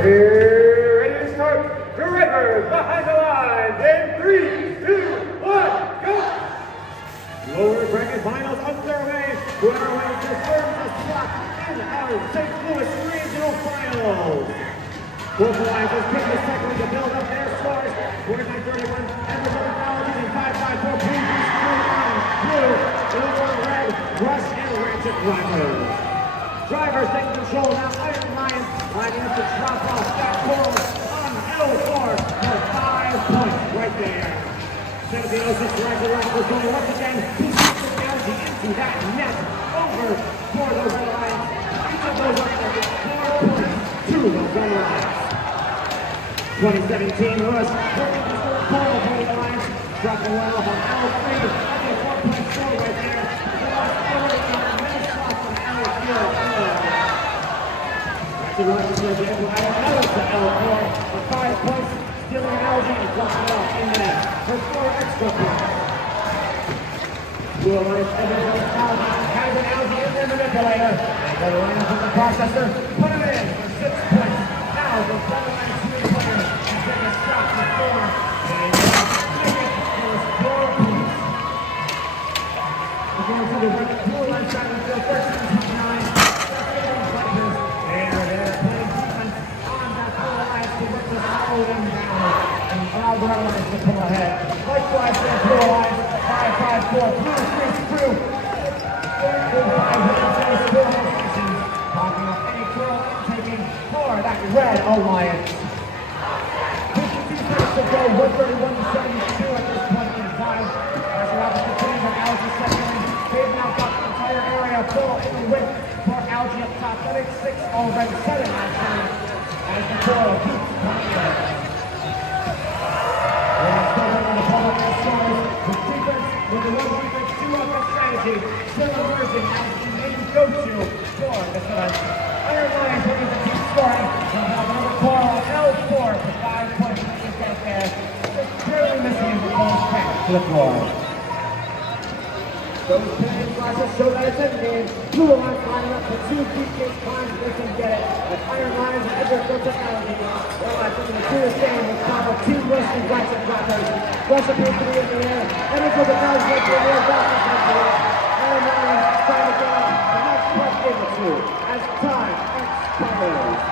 We're ready to start. Drivers behind the lines in 3, 2, 1, go! Lower bracket finals underway. Whoever wins the first slot in our St. Louis Regional Finals. Both alliances pick the second to build up their scores. 49-31, Emerson Technologies and 554 Blue Blue, Silver, Red, Rush, and Ratchet Drivers. Drivers take control now. Iron Lions lining up to drop off that ball on L4 for 5 points right there. 1706 Ratchet Drivers going once again. He's shooting Algae into that net over for those Red Lions. Each of those are 4 points to the Red Lions. 2017 was working the third ball for the Lions. Dropping one off on L3. That's a 4-point score right there. The Russians will be able to add another to L4 for 5 points, stealing an Algae and dropping it off in the net for 4 extra points. Blue Alliance has an Algae in their manipulator. The Lions with the processor put him in for 6 points. Now the Lions 3 player is getting a shot for 4. And there's 4 points. Again to the right, Blue Alliance trying to field 13-9. The Red Lions to pull ahead. Likewise, the Blue Alliance, 5-5-4, Blue streaks through. 5 stations, talking up any curl taking for that Red Alliance. 52 seconds to go, 131-72 at this point in time. As the opposite teams of Algae second, they've now got the entire area full in the width for Algae up top. That makes 6 already, 7 last time. As the Coral keeps coming back. With the 1 defense, 2 offense strategy, still emerging as the main go-to for the Suns. Iron Lions looking to keep scoring. They'll have another call on L4 for 5 points to get there. Just barely missing the ball back to the floor. Those playing classes show that it's in game. Blue Alliance lining up for 2 deep game times they can get it. With Iron Lions and Edgar Technology. Well, I think in the clearest game with Carl, 2 Russian Ratchet Drivers. Rush appears to be in the air. Edgar Technology is in the air. Iron Lions trying to get up the next plus 82 as time expires.